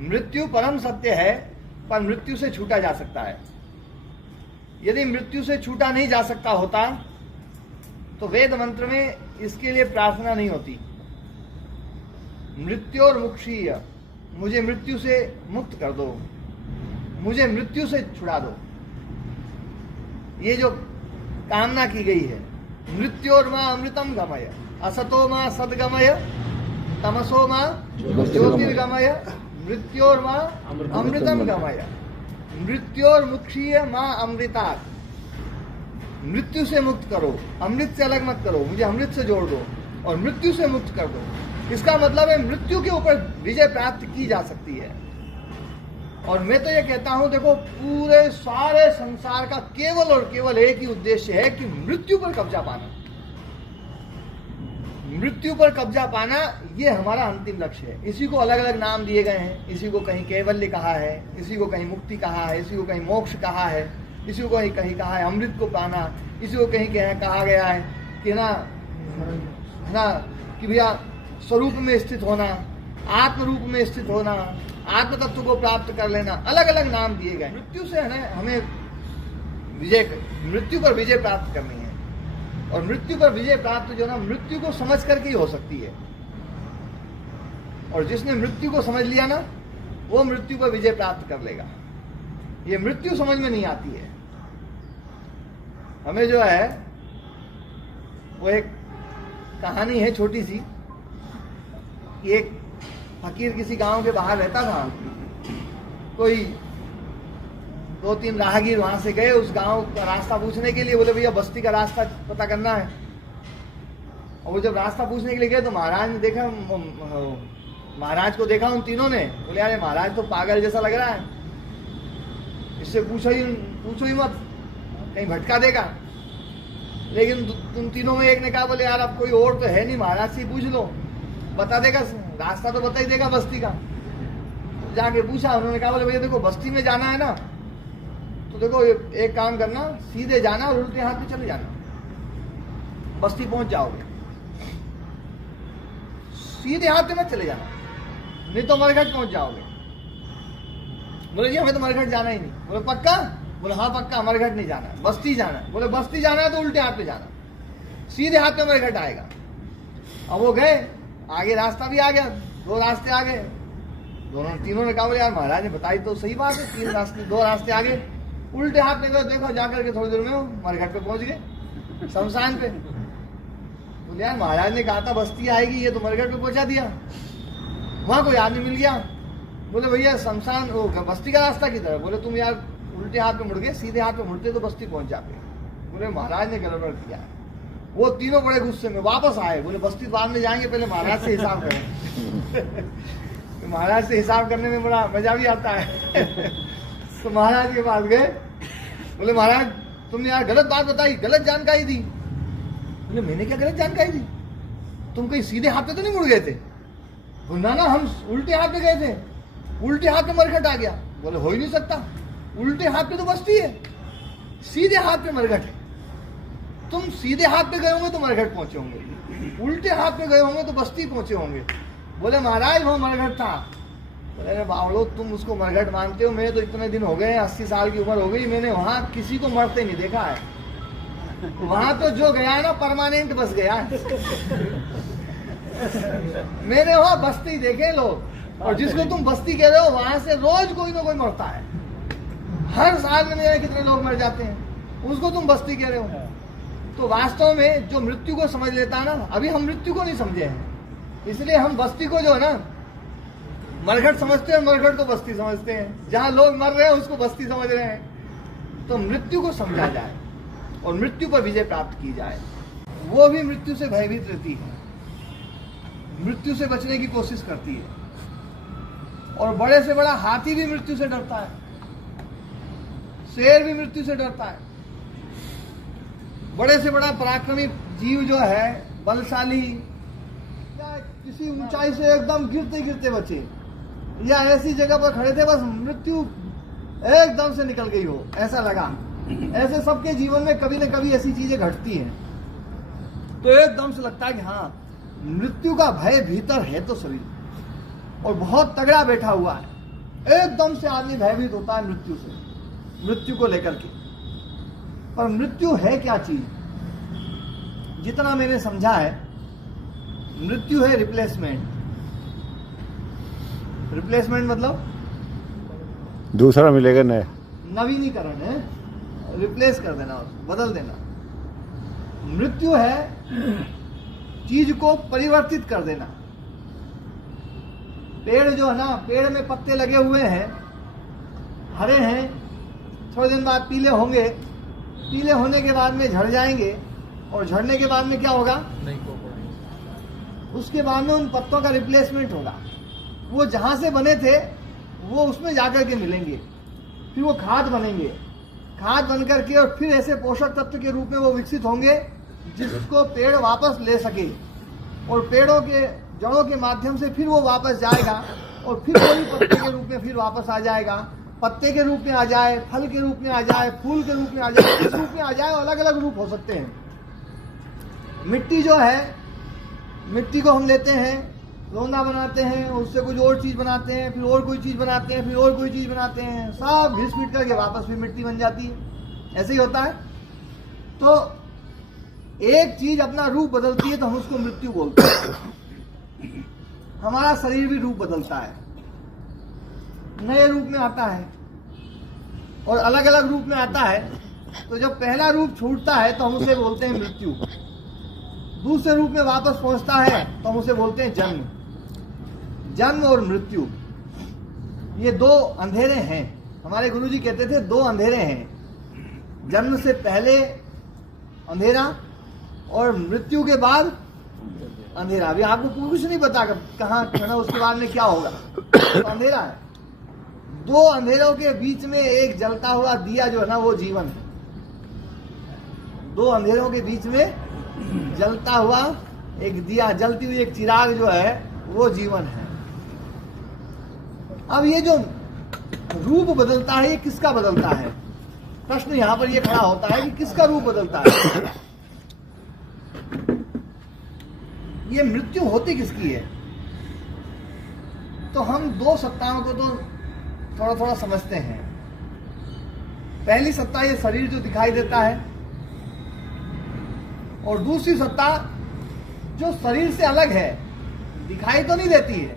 मृत्यु परम सत्य है, पर मृत्यु से छूटा जा सकता है। यदि मृत्यु से छूटा नहीं जा सकता होता तो वेद मंत्र में इसके लिए प्रार्थना नहीं होती। मृत्योर्मुक्षीय, मुझे मृत्यु से मुक्त कर दो, मुझे मृत्यु से छुड़ा दो, ये जो कामना की गई है। मृत्योर्मा अमृतम गमय, असतो मा सद्गमय, तमसो मा ज्योतिर्गमय, मृत्योर्मा अमृतम गमय, मृत्योर्मुक्षीय मां अमृतात्, मृत्यु से मुक्त करो, अमृत से अलग मत करो, मुझे अमृत से जोड़ दो और मृत्यु से मुक्त कर दो। इसका मतलब है मृत्यु के ऊपर विजय प्राप्त की जा सकती है। और मैं तो ये कहता हूं, देखो पूरे सारे संसार का केवल और केवल एक ही उद्देश्य है कि मृत्यु पर कब्जा पाना। मृत्यु पर कब्जा पाना ये हमारा अंतिम लक्ष्य है। इसी को अलग अलग नाम दिए गए हैं। इसी को कहीं कैवल्य कहा है, इसी को कहीं मुक्ति कहा है, इसी को कहीं मोक्ष कहा है, इसी को कहीं कहा है अमृत को पाना, इसी को कहीं कहा गया है कि ना कि भैया स्वरूप में स्थित होना, आत्म रूप में स्थित होना, आत्म तत्व को प्राप्त कर लेना। अलग अलग नाम दिए गए। मृत्यु से हमें मृत्यु पर विजय प्राप्त करनी है। और मृत्यु पर विजय प्राप्त जो ना मृत्यु को समझ करके ही हो सकती है। और जिसने मृत्यु को समझ लिया ना, वो मृत्यु पर विजय प्राप्त कर लेगा। ये मृत्यु समझ में नहीं आती है। हमें जो है वो एक कहानी है छोटी सी कि एक फकीर किसी गांव के बाहर रहता था। कोई 2-3 राहगीर वहां से गए उस गांव का रास्ता पूछने के लिए। बोले भैया बस्ती का रास्ता पता करना है। और वो जब रास्ता पूछने के लिए गए तो महाराज ने देखा, महाराज को देखा उन तीनों ने। बोले यार महाराज तो पागल जैसा लग रहा है, इससे पूछो ही मत, कहीं भटका देगा। लेकिन तुम तीनों में एक ने कहा बोले यार अब कोई और तो है नहीं, महाराज से पूछ लो, बता देगा, रास्ता तो बता ही देगा बस्ती का। तो जाके पूछा, उन्होंने कहा बोले भैया देखो बस्ती में जाना है ना, तो देखो एक काम करना, सीधे जाना और उल्टे हाथ में चले जाना, बस्ती पहुंच जाओगे। सीधे हाथ में मत चले जाना, नहीं तो मरघट पहुंच जाओगे। बोले जी हमें तो मरघट जाना ही नहीं। बोले पक्का? बोले हाँ पक्का, मरघट नहीं जाना, बस्ती जाना है। बोले बस्ती जाना है तो उल्टे हाथ में जाना, सीधे हाथ में मरघट आएगा। अब वो गए, आगे रास्ता भी आ गया, 2 रास्ते आ गए। तीनों ने कहा बोले यार महाराज ने बताई तो सही बात है, 3 रास्ते 2 रास्ते आगे, उल्टे हाथ में गए। देखो जाकर के थोड़ी देर में मरघट पे पहुंच गए, शमशान पे। बोले यार महाराज ने कहा था बस्ती आएगी, ये तो मरघट पे पहुंचा दिया। वहां कोई आदमी मिल गया, बोले भैया शमशान बस्ती का रास्ता किधर? बोले तुम यार उल्टे हाथ में मुड़ गए, सीधे हाथ में मुड़ते तो बस्ती पहुंच जाते। बोले महाराज ने गड़बड़ किया। वो तीनों बड़े गुस्से में वापस आए। बोले बस्ती बाद में जाएंगे, पहले महाराज से हिसाब करें। महाराज से हिसाब करने में बड़ा मजा भी आता है। तो महाराज के पास गए। बोले महाराज तुमने यार गलत बात बताई, गलत जानकारी दी। बोले मैंने क्या गलत जानकारी दी? तुम कहीं सीधे हाथ पे तो नहीं मुड़ गए थे? बोले ना हम उल्टे हाथ पे गए थे, उल्टे हाथ में मरघट आ गया। बोले हो ही नहीं सकता, उल्टे हाथ पे तो बस्ती है, सीधे हाथ पे मरघट है। तुम सीधे हाथ पे गए होंगे तो मरघट पहुंचे होंगे, उल्टे हाथ पे गए होंगे तो बस्ती पहुंचे होंगे। बोले महाराज वो मरघट था। बोले अरे बावड़ो तुम उसको मरघट मानते हो, मेरे तो इतने दिन हो गए, 80 साल की उम्र हो गई, मैंने वहां किसी को मरते नहीं देखा है। वहां तो जो गया है ना परमानेंट बस गया है। मैंने वहां बस्ती देखे लोग, और जिसको तुम बस्ती कह रहे हो वहां से रोज कोई ना कोई मरता है। हर साल में मेरे कितने लोग मर जाते हैं, उसको तुम बस्ती कह रहे हो। तो वास्तव में जो मृत्यु को समझ लेता है ना, अभी हम मृत्यु को नहीं समझे हैं, इसलिए हम बस्ती को जो है ना मरघट समझते हैं, मरघट को बस्ती समझते हैं। जहां लोग मर रहे हैं उसको बस्ती समझ रहे हैं। तो मृत्यु को समझा जाए और मृत्यु पर विजय प्राप्त की जाए। वो भी मृत्यु से भयभीत रहती है, मृत्यु से बचने की कोशिश करती है। और बड़े से बड़ा हाथी भी मृत्यु से डरता है, शेर भी मृत्यु से डरता है। बड़े से बड़ा पराक्रमी जीव जो है, बलशाली, या किसी ऊंचाई से एकदम गिरते गिरते बचे, या ऐसी जगह पर खड़े थे बस मृत्यु एकदम से निकल गई हो ऐसा लगा। ऐसे सबके जीवन में कभी न कभी ऐसी चीजें घटती हैं, तो एकदम से लगता है कि हाँ मृत्यु का भय भीतर है तो शरीर, और बहुत तगड़ा बैठा हुआ है। एकदम से आदमी भयभीत होता है मृत्यु से, मृत्यु को लेकर के। पर मृत्यु है क्या चीज? जितना मैंने समझा है, मृत्यु है रिप्लेसमेंट। रिप्लेसमेंट मतलब दूसरा मिलेगा नया, नवीनीकरण है, रिप्लेस कर देना, उसको बदल देना। मृत्यु है चीज को परिवर्तित कर देना। पेड़ जो है ना, पेड़ में पत्ते लगे हुए हैं, हरे हैं, थोड़े दिन बाद पीले होंगे, पीले होने के बाद में झड़ जाएंगे, और झड़ने के बाद में क्या होगा? उसके बाद में उन पत्तों का रिप्लेसमेंट होगा। वो जहां से बने थे वो उसमें जाकर के मिलेंगे, फिर वो खाद बनेंगे, खाद बन करके और फिर ऐसे पोषक तत्व के रूप में वो विकसित होंगे जिसको पेड़ वापस ले सके, और पेड़ों के जड़ों के माध्यम से फिर वो वापस जाएगा, और फिर वही पत्ते के रूप में फिर वापस आ जाएगा, पत्ते के रूप में आ जाए, फल के रूप में आ जाए, फूल के रूप में आ जाए, किस रूप में आ जाए, अलग अलग रूप हो सकते हैं। मिट्टी जो है, मिट्टी को हम लेते हैं, लोंदा बनाते हैं, उससे कुछ और चीज बनाते हैं, फिर और कोई चीज बनाते हैं, फिर और कोई चीज बनाते हैं, सब घिस पीट करके वापस फिर मिट्टी बन जाती है। ऐसे ही होता है। तो एक चीज अपना रूप बदलती है तो हम उसको मृत्यु बोलते हैं। हमारा शरीर भी रूप बदलता है, नए रूप में आता है और अलग अलग रूप में आता है। तो जब पहला रूप छूटता है तो हम उसे बोलते हैं मृत्यु, दूसरे रूप में वापस पहुंचता है तो हम उसे बोलते हैं जन्म। जन्म और मृत्यु ये दो अंधेरे हैं। हमारे गुरुजी कहते थे दो अंधेरे हैं, जन्म से पहले अंधेरा और मृत्यु के बाद अंधेरा। अभी आपको कुछ नहीं पता कहाँ खड़ा, उसके बाद में क्या होगा, तो अंधेरा है। दो अंधेरों के बीच में एक जलता हुआ दिया जो है ना, वो जीवन है। दो अंधेरों के बीच में जलता हुआ एक दिया, जलती हुई एक चिराग जो है, वो जीवन है। अब ये जो रूप बदलता है, ये किसका बदलता है? प्रश्न यहां पर ये खड़ा होता है कि किसका रूप बदलता है? ये मृत्यु होती किसकी है? तो हम दो सत्ताओं को तो थोड़ा थोड़ा समझते हैं। पहली सत्ता ये शरीर जो दिखाई देता है, और दूसरी सत्ता जो शरीर से अलग है, दिखाई तो नहीं देती है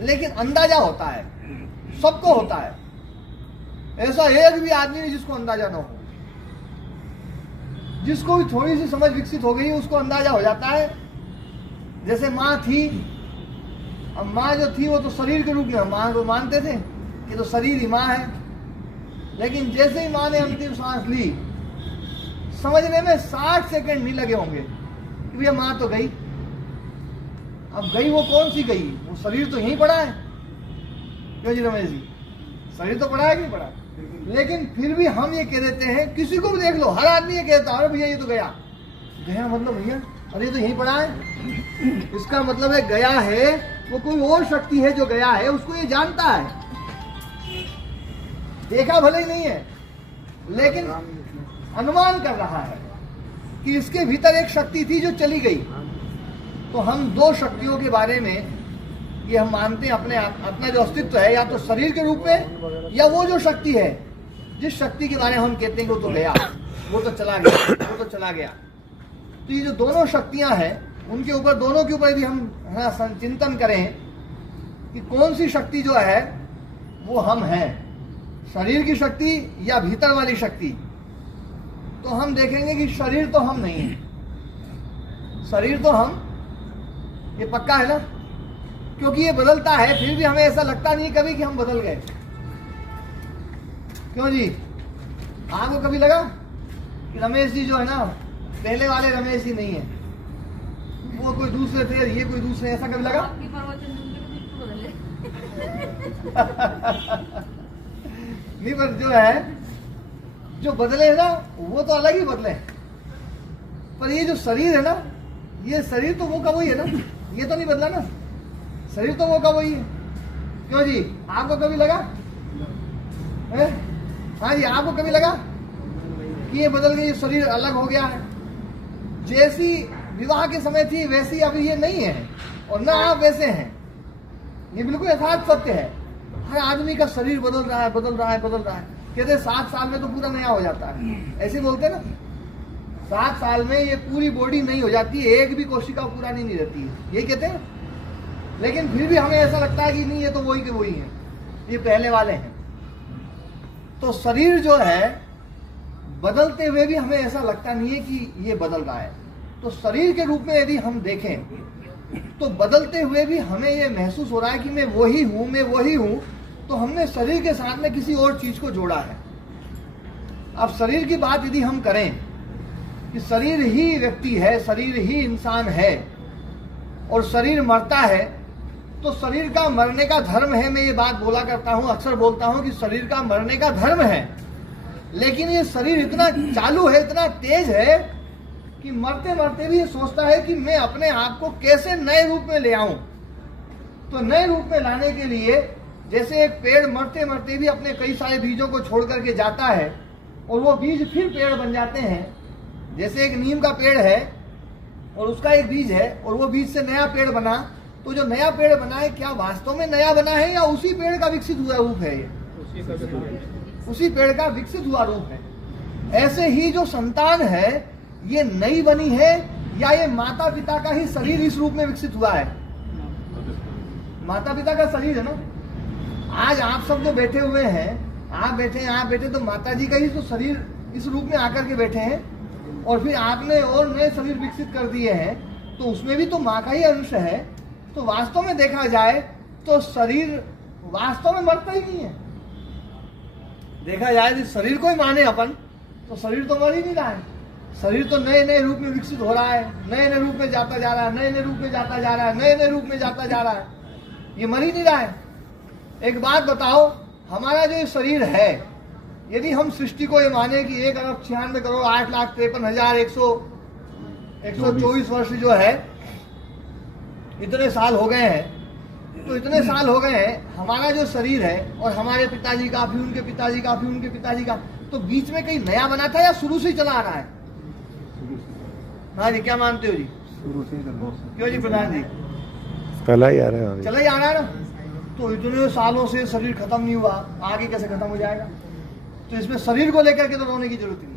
लेकिन अंदाजा होता है, सबको होता है। ऐसा एक भी आदमी नहीं जिसको अंदाजा ना हो। जिसको भी थोड़ी सी समझ विकसित हो गई है उसको अंदाजा हो जाता है। जैसे माँ थी, अब माँ जो थी वो तो शरीर के रूप में माँ को मानते थे कि तो शरीर ही माँ है, लेकिन जैसे ही माँ ने अंतिम सांस ली, समझने में 60 सेकंड नहीं लगे होंगे कि भैया माँ तो गई। अब गई वो कौन सी गई? वो शरीर तो यहीं पड़ा है। क्यों जी रमेश जी, शरीर तो पड़ा है कि नहीं पड़ा? लेकिन फिर भी हम ये कह देते हैं, किसी को भी देख लो, हर आदमी ये कहता है अरे भैया ये तो गया। गया मतलब भैया अरे ये तो यहीं पड़ा है। इसका मतलब है गया है वो कोई और शक्ति है जो गया है, उसको ये जानता है। देखा भले ही नहीं है लेकिन अनुमान कर रहा है कि इसके भीतर एक शक्ति थी जो चली गई। तो हम दो शक्तियों के बारे में ये हम मानते हैं, अपना जो अस्तित्व है, या तो शरीर के रूप में, या वो जो शक्ति है, जिस शक्ति के बारे में हम कहते हैं कि वो तो गया, वो तो चला गया, वो तो चला गया। तो ये जो दोनों शक्तियां हैं, उनके ऊपर, दोनों के ऊपर यदि हम चिंतन करें कि कौन सी शक्ति जो है वो हम हैं, शरीर की शक्ति या भीतर वाली शक्ति, तो हम देखेंगे कि शरीर तो हम नहीं है। शरीर तो हम, ये पक्का है ना, क्योंकि ये बदलता है, फिर भी हमें ऐसा लगता नहीं कभी कि हम बदल गए। क्यों जी, आपको कभी लगा कि रमेश जी जो है ना, पहले वाले रमेश जी नहीं है, वो कोई दूसरे थे, ये कोई दूसरे, ऐसा कभी लगा? नहीं, पर जो है, जो बदले है ना, वो तो अलग ही बदले। पर ये जो शरीर है ना, ये शरीर तो वो का वही है ना, ये तो नहीं बदला ना, शरीर तो वो का वही है। क्यों जी, आपको कभी लगा है? हाँ जी, आपको कभी लगा कि ये बदल गई, शरीर अलग हो गया है? जैसी विवाह के समय थी वैसी अभी ये नहीं है, और ना आप वैसे हैं। ये बिल्कुल यथार्थ सत्य है। हर आदमी का शरीर बदल रहा है, बदल रहा है, बदल रहा है। कहते 7 साल में तो पूरा नया हो जाता है, ऐसे बोलते ना। 7 साल में ये पूरी बॉडी नहीं हो जाती, एक भी कोशिका पुरानी नहीं रहती है, यही कहते हैं। लेकिन फिर भी हमें ऐसा लगता है कि नहीं, ये तो वही के वही है, ये पहले वाले हैं। तो शरीर जो है बदलते हुए भी हमें ऐसा लगता नहीं है कि ये बदल रहा है। तो शरीर के रूप में यदि हम देखें तो बदलते हुए भी हमें ये महसूस हो रहा है कि मैं वही हूं, मैं वही हूं। तो हमने शरीर के साथ में किसी और चीज को जोड़ा है। अब शरीर की बात यदि हम करें कि शरीर ही व्यक्ति है, शरीर ही इंसान है और शरीर मरता है, तो शरीर का मरने का धर्म है। मैं ये बात बोला करता हूं, अक्सर बोलता हूं कि शरीर का मरने का धर्म है। लेकिन ये शरीर इतना चालू है, इतना तेज है कि मरते मरते भी ये सोचता है कि मैं अपने आप को कैसे नए रूप में ले आऊं। तो नए रूप में लाने के लिए, जैसे एक पेड़ मरते मरते भी अपने कई सारे बीजों को छोड़ करके जाता है और वो बीज फिर पेड़ बन जाते हैं। जैसे एक नीम का पेड़ है और उसका एक बीज है और वो बीज से नया पेड़ बना, तो जो नया पेड़ बना है क्या वास्तव में नया बना है या उसी पेड़ का विकसित हुआ रूप है? ये उसी पेड़ का विकसित हुआ रूप है। ऐसे ही जो संतान है ये नई बनी है या ये माता पिता का ही शरीर इस रूप में विकसित हुआ है? माता पिता का शरीर है ना। आज आप सब जो बैठे हुए हैं, आप बैठे तो माता जी का ही तो शरीर इस रूप में आकर के बैठे हैं और फिर आपने और नए शरीर विकसित कर दिए हैं, तो उसमें भी तो माँ का ही अंश है। तो वास्तव में देखा जाए तो शरीर वास्तव में मरता ही नहीं है। देखा जाए तो शरीर को ही माने अपन, तो शरीर तो मर ही नहीं रहा है। शरीर तो नए नए रूप में विकसित हो रहा है, नए नए रूप में जाता जा रहा है, नए नए रूप में जाता जा रहा है, नए नए रूप में जाता जा रहा है। ये मर ही नहीं रहा है। एक बात बताओ, हमारा जो ये शरीर है, यदि हम सृष्टि को ये माने कि 1,96,8,53,124 वर्ष जो है, इतने साल हो गए हैं, तो इतने साल हो गए हैं हमारा जो शरीर है और हमारे पिताजी का, फिर उनके पिताजी का, फिर उनके पिताजी का, तो बीच में कहीं नया बना था या शुरू से ही चला आ रहा है? हाँ जी, क्या मानते हो जी? क्यों जी प्रधान जी? पहला ही आ रहा है, चला ही आ रहा है ना। तो इतने सालों से शरीर खत्म नहीं हुआ, आगे कैसे खत्म हो जाएगा? तो इसमें शरीर को लेकर के तो रोने की जरूरत नहीं है।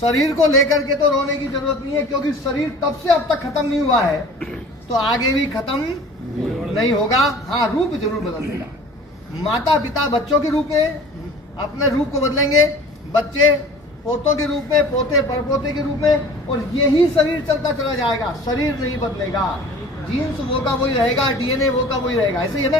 शरीर को लेकर के तो रोने की जरूरत नहीं है, क्योंकि शरीर तब से अब तक खत्म नहीं हुआ है, तो आगे भी खत्म नहीं होगा। हाँ, रूप जरूर बदलेगा। माता पिता बच्चों के रूप में अपने रूप को बदलेंगे, बच्चे पोतों के रूप में, पोते परपोते के रूप में, और यही शरीर चलता चला जाएगा। शरीर नहीं बदलेगा, जीन्स वो का वही रहेगा, डीएनए वो का वही रहेगा। ऐसे ही है ना।